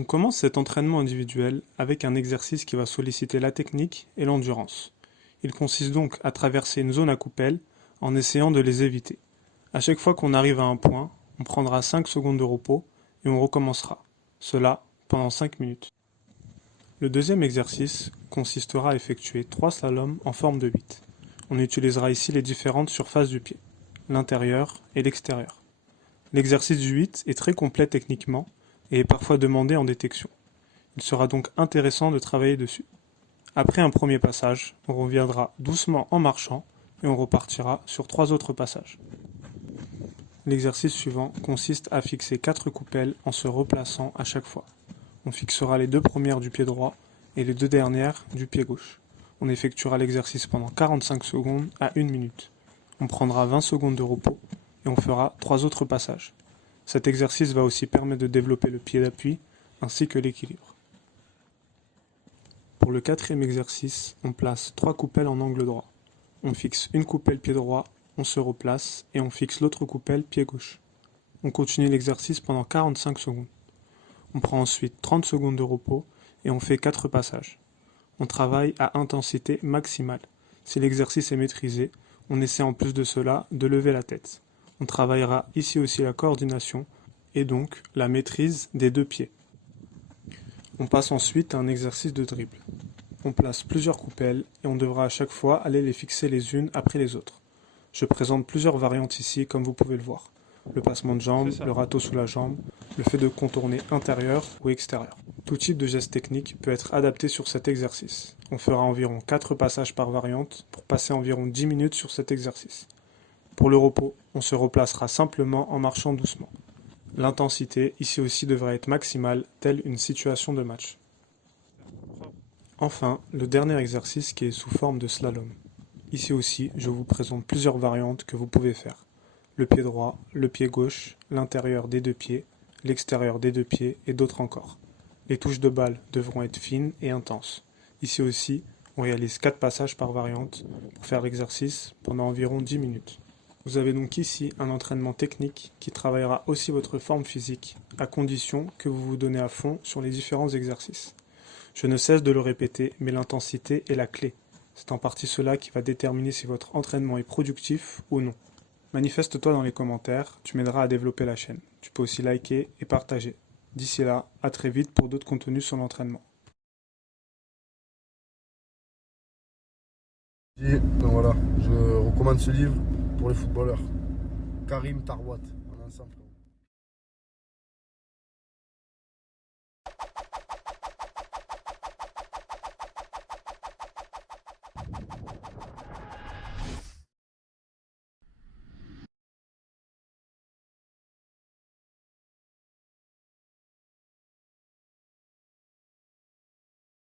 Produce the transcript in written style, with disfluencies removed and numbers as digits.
On commence cet entraînement individuel avec un exercice qui va solliciter la technique et l'endurance. Il consiste donc à traverser une zone à coupelles en essayant de les éviter. À chaque fois qu'on arrive à un point, on prendra 5 secondes de repos et on recommencera. Cela pendant 5 minutes. Le deuxième exercice consistera à effectuer 3 slaloms en forme de 8. On utilisera ici les différentes surfaces du pied, l'intérieur et l'extérieur. L'exercice du 8 est très complet techniquement et est parfois demandé en détection. Il sera donc intéressant de travailler dessus. Après un premier passage, on reviendra doucement en marchant et on repartira sur 3 autres passages. L'exercice suivant consiste à fixer 4 coupelles en se replaçant à chaque fois. On fixera les 2 premières du pied droit et les 2 dernières du pied gauche. On effectuera l'exercice pendant 45 secondes à 1 minute. On prendra 20 secondes de repos et on fera 3 autres passages. Cet exercice va aussi permettre de développer le pied d'appui ainsi que l'équilibre. Pour le quatrième exercice, on place 3 coupelles en angle droit. On fixe une coupelle pied droit, on se replace et on fixe l'autre coupelle pied gauche. On continue l'exercice pendant 45 secondes. On prend ensuite 30 secondes de repos et on fait 4 passages. On travaille à intensité maximale. Si l'exercice est maîtrisé, on essaie en plus de cela de lever la tête. On travaillera ici aussi la coordination et donc la maîtrise des 2 pieds. On passe ensuite à un exercice de dribble. On place plusieurs coupelles et on devra à chaque fois aller les fixer les unes après les autres. Je présente plusieurs variantes ici comme vous pouvez le voir. Le passement de jambe, le râteau sous la jambe, le fait de contourner intérieur ou extérieur. Tout type de geste technique peut être adapté sur cet exercice. On fera environ 4 passages par variante pour passer environ 10 minutes sur cet exercice. Pour le repos, on se replacera simplement en marchant doucement. L'intensité ici aussi devrait être maximale, telle une situation de match. Enfin, le dernier exercice qui est sous forme de slalom. Ici aussi, je vous présente plusieurs variantes que vous pouvez faire. Le pied droit, le pied gauche, l'intérieur des 2 pieds, l'extérieur des 2 pieds et d'autres encore. Les touches de balle devront être fines et intenses. Ici aussi, on réalise 4 passages par variante pour faire l'exercice pendant environ 10 minutes. Vous avez donc ici un entraînement technique qui travaillera aussi votre forme physique, à condition que vous vous donnez à fond sur les différents exercices. Je ne cesse de le répéter, mais l'intensité est la clé. C'est en partie cela qui va déterminer si votre entraînement est productif ou non. Manifeste-toi dans les commentaires, tu m'aideras à développer la chaîne. Tu peux aussi liker et partager. D'ici là, à très vite pour d'autres contenus sur l'entraînement. Donc voilà, je recommande ce livre pour les footballeurs. Karim Tarwat, en ensemble.